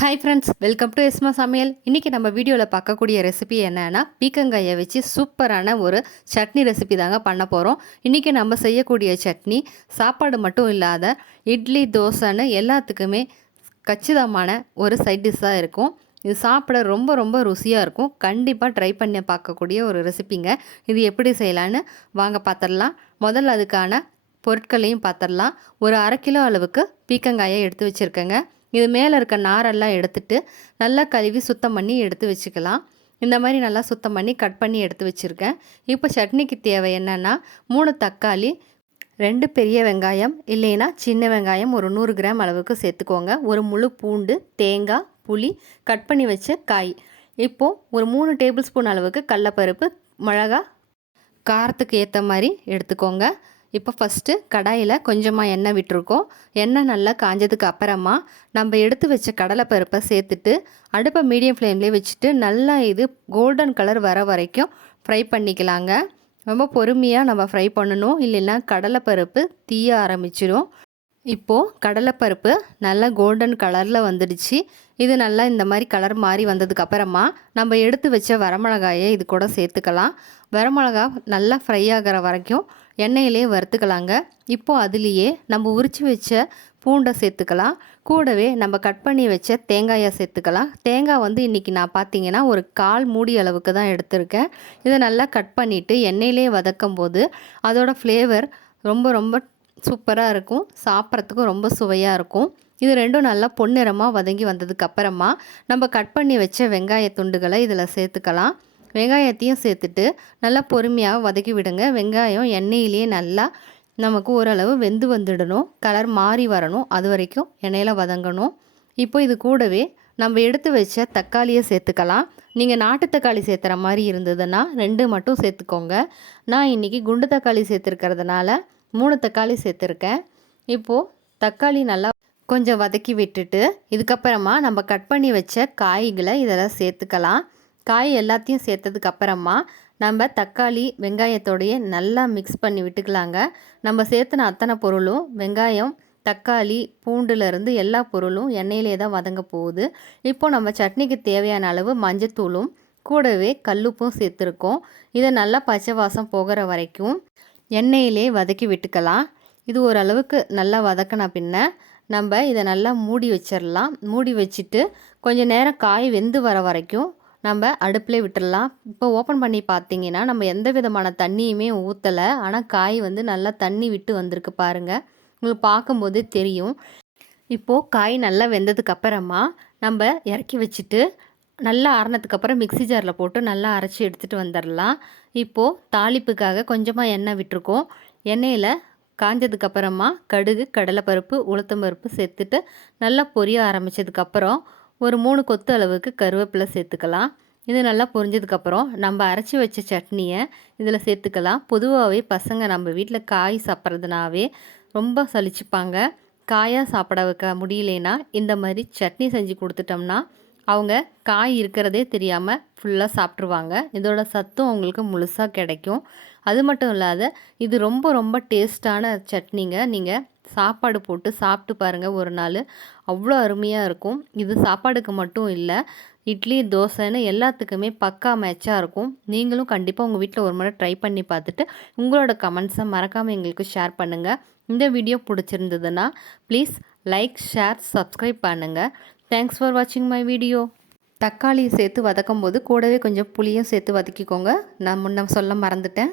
Hi friends, welcome to எஸ்மா சமையல். இன்றைக்கி நம்ம வீடியோவில் பார்க்கக்கூடிய ரெசிபி என்னென்னா பீக்கங்காயை வச்சு சூப்பரான ஒரு சட்னி ரெசிபி தாங்க பண்ண போகிறோம். இன்றைக்கி நம்ம செய்யக்கூடிய சட்னி சாப்பாடு மட்டும் இல்லாத இட்லி தோசைன்னு எல்லாத்துக்குமே கச்சிதமான ஒரு சைட் டிஷ்ஷாக இருக்கும். இது சாப்பிட ரொம்ப ரொம்ப ருசியாக இருக்கும். கண்டிப்பாக ட்ரை பண்ணி பார்க்கக்கூடிய ஒரு ரெசிபிங்க. இது எப்படி செய்யலான்னு வாங்க பார்த்துடலாம். முதல்ல அதுக்கான பொருட்களையும் பார்த்துடலாம். ஒரு 1/2 கிலோ அளவுக்கு பீக்கங்காயை எடுத்து வச்சுருக்கேங்க. இது மேலே இருக்க நாரெல்லாம் எடுத்துட்டு நல்லா கழுவி சுத்தம் பண்ணி எடுத்து வச்சுக்கலாம். இந்த மாதிரி நல்லா சுத்தம் பண்ணி கட் பண்ணி எடுத்து வச்சுருக்கேன். இப்போ சட்னிக்கு தேவை என்னென்னா 3 தக்காளி, 2 பெரிய வெங்காயம், இல்லைன்னா சின்ன வெங்காயம் ஒரு 100 கிராம் அளவுக்கு சேர்த்துக்கோங்க. ஒரு முழு பூண்டு, தேங்காய், புளி, கட் பண்ணி வச்ச காய். இப்போது ஒரு 3 டேபிள் ஸ்பூன் அளவுக்கு கடலப்பருப்பு, மிளகா, காரத்துக்கு ஏற்ற மாதிரி எடுத்துக்கோங்க. இப்போ ஃபஸ்ட்டு கடாயில் கொஞ்சமாக எண்ணெய் விட்டுருக்கோம். எண்ணெய் நல்லா காஞ்சதுக்கு அப்புறமா நம்ம எடுத்து வச்ச கடலைப்பருப்பை சேர்த்துட்டு அடுப்பை மீடியம் ஃப்ளேம்லேயே வச்சுட்டு நல்லா இது கோல்டன் கலர் வர வரைக்கும் ஃப்ரை பண்ணிக்கலாங்க. ரொம்ப பொறுமையாக நம்ம ஃப்ரை பண்ணணும், இல்லைன்னா கடலைப்பருப்பு தீய ஆரம்பிச்சிடும். இப்போது கடலைப்பருப்பு நல்லா கோல்டன் கலரில் வந்துடுச்சு. இது நல்லா இந்த மாதிரி கலர் மாறி வந்ததுக்கப்புறமா நம்ம எடுத்து வச்ச வரமிளகாயை இது கூட சேர்த்துக்கலாம். வரமிளகா நல்லா ஃப்ரை ஆகிற வரைக்கும் எண்ணெயிலே வறுத்துக்கலாங்க. இப்போது அதுலேயே நம்ம உரித்து வச்ச பூண்டை சேர்த்துக்கலாம். கூடவே நம்ம கட் பண்ணி வச்ச தேங்காயை சேர்த்துக்கலாம். தேங்காய் வந்து இன்றைக்கி நான் பார்த்தீங்கன்னா ஒரு 1/4 மூடி அளவுக்கு தான் எடுத்திருக்கேன். இதை நல்லா கட் பண்ணிவிட்டு எண்ணெயிலே வதக்கும் போது அதோட ஃப்ளேவர் ரொம்ப ரொம்ப சூப்பராக இருக்கும். சாப்பிட்றதுக்கும் ரொம்ப சுவையாக இருக்கும். இது ரெண்டும் நல்லா பொன்னிறமாக வதங்கி வந்ததுக்கப்புறமா நம்ம கட் பண்ணி வச்ச வெங்காய துண்டுகளை இதில் சேர்த்துக்கலாம். வெங்காயத்தையும் சேர்த்துட்டு நல்லா பொறுமையாக வதக்கி விடுங்க. வெங்காயம் எண்ணெயிலேயே நல்லா நமக்கு ஓரளவு வெந்து வந்துடணும், கலர் மாறி வரணும், அது வரைக்கும் எண்ணெயில் வதங்கணும். இப்போ இது கூடவே நம்ம எடுத்து வச்ச தக்காளியை சேர்த்துக்கலாம். நீங்கள் நாட்டு தக்காளி சேர்த்துற மாதிரி இருந்ததுன்னா 2 மட்டும் சேர்த்துக்கோங்க. நான் இன்றைக்கி குண்டு தக்காளி சேர்த்துருக்கிறதுனால 3 தக்காளி சேர்த்துருக்கேன். இப்போது தக்காளி நல்லா கொஞ்சம் வதக்கி விட்டுட்டு இதுக்கப்புறமா நம்ம கட் பண்ணி வச்ச காய்களை இதெல்லாம் சேர்த்துக்கலாம். காய் எல்லாத்தையும் சேர்த்ததுக்கப்புறமா நம்ம தக்காளி வெங்காயத்தோடைய நல்லா மிக்ஸ் பண்ணி விட்டுக்கலாங்க. நம்ம சேர்த்துன அத்தனை பொருளும் வெங்காயம், தக்காளி, பூண்டுலேருந்து எல்லா பொருளும் எண்ணெயிலே தான் வதங்க போகுது. இப்போது நம்ம சட்னிக்கு தேவையான அளவு மஞ்சத்தூளும் கூடவே கல்லுப்பும் சேர்த்துருக்கோம். இதை நல்லா பச்சை வாசம் போகிற வரைக்கும் எண்ணெயிலே வதக்கி விட்டுக்கலாம். இது ஓரளவுக்கு நல்லா வதக்கின பின்ன நம்ம இதை நல்லா மூடி வச்சிடலாம். மூடி வச்சுட்டு கொஞ்சம் நேரம் காய் வெந்து வர வரைக்கும் நம்ம அடுப்பிலே விட்டுடலாம். இப்போ ஓப்பன் பண்ணி பார்த்தீங்கன்னா நம்ம எந்த விதமான தண்ணியுமே ஊற்றலை. ஆனால் காய் வந்து நல்லா தண்ணி விட்டு வந்திருக்கு பாருங்கள். உங்களுக்கு பார்க்கும்போதே தெரியும். இப்போது காய் நல்லா வெந்ததுக்கப்புறமா நம்ம இறக்கி வச்சுட்டு நல்லா ஆறினதுக்கப்புறம் மிக்ஸி ஜாரில் போட்டு நல்லா அரைச்சி எடுத்துகிட்டு வந்துடலாம். இப்போது தாளிப்புக்காக கொஞ்சமாக எண்ணெய் விட்டுருக்கோம். எண்ணெயில் காஞ்சதுக்கப்புறமா கடுகு, கடலைப்பருப்பு, உளுத்தம்பருப்பு சேர்த்துட்டு நல்லா பொரிய ஆரம்பித்ததுக்கப்புறம் ஒரு 3 கொத்து அளவுக்கு கருவேப்பிலை சேர்த்துக்கலாம். இது நல்லா பொரிஞ்சதுக்கப்புறம் நம்ம அரைச்சி வச்ச சட்னியை இதில் சேர்த்துக்கலாம். பொதுவாகவே பசங்க நம்ம வீட்டில் காய் சாப்பிட்றதுனாவே ரொம்ப சலிச்சுப்பாங்க. காயாக சாப்பிட வைக்க முடியலனா இந்த மாதிரி சட்னி செஞ்சு கொடுத்துட்டோம்னா அவங்க காய் இருக்கிறதே தெரியாமல் ஃபுல்லாக சாப்பிட்ருவாங்க. இதோட சத்தும் அவங்களுக்கு முழுசாக கிடைக்கும். அது மட்டும் இல்லாத இது ரொம்ப ரொம்ப டேஸ்டான சட்னிங்க. நீங்கள் சாப்பாடு போட்டு சாப்பிட்டு பாருங்கள் ஒரு நாள், அவ்வளோ அருமையாக இருக்கும். இது சாப்பாடுக்கு மட்டும் இல்லை, இட்லி தோசைன்னு எல்லாத்துக்குமே பக்கா மேட்சாக இருக்கும். நீங்களும் கண்டிப்பாக உங்கள் வீட்டில் ஒரு முறை ட்ரை பண்ணி பார்த்துட்டு உங்களோட கமெண்ட்ஸை மறக்காமல் எங்களுக்கு ஷேர் பண்ணுங்கள். இந்த வீடியோ பிடிச்சிருந்ததுன்னா ப்ளீஸ் லைக், ஷேர், சப்ஸ்கிரைப் பண்ணுங்கள். தேங்க்ஸ் ஃபார் வாட்சிங் மை வீடியோ. தக்காளி சேர்த்து வதக்கும் போது கூடவே கொஞ்சம் புளியும் சேர்த்து வதக்கிக்கோங்க. நான் முன்ன சொல்ல மறந்துட்டேன்.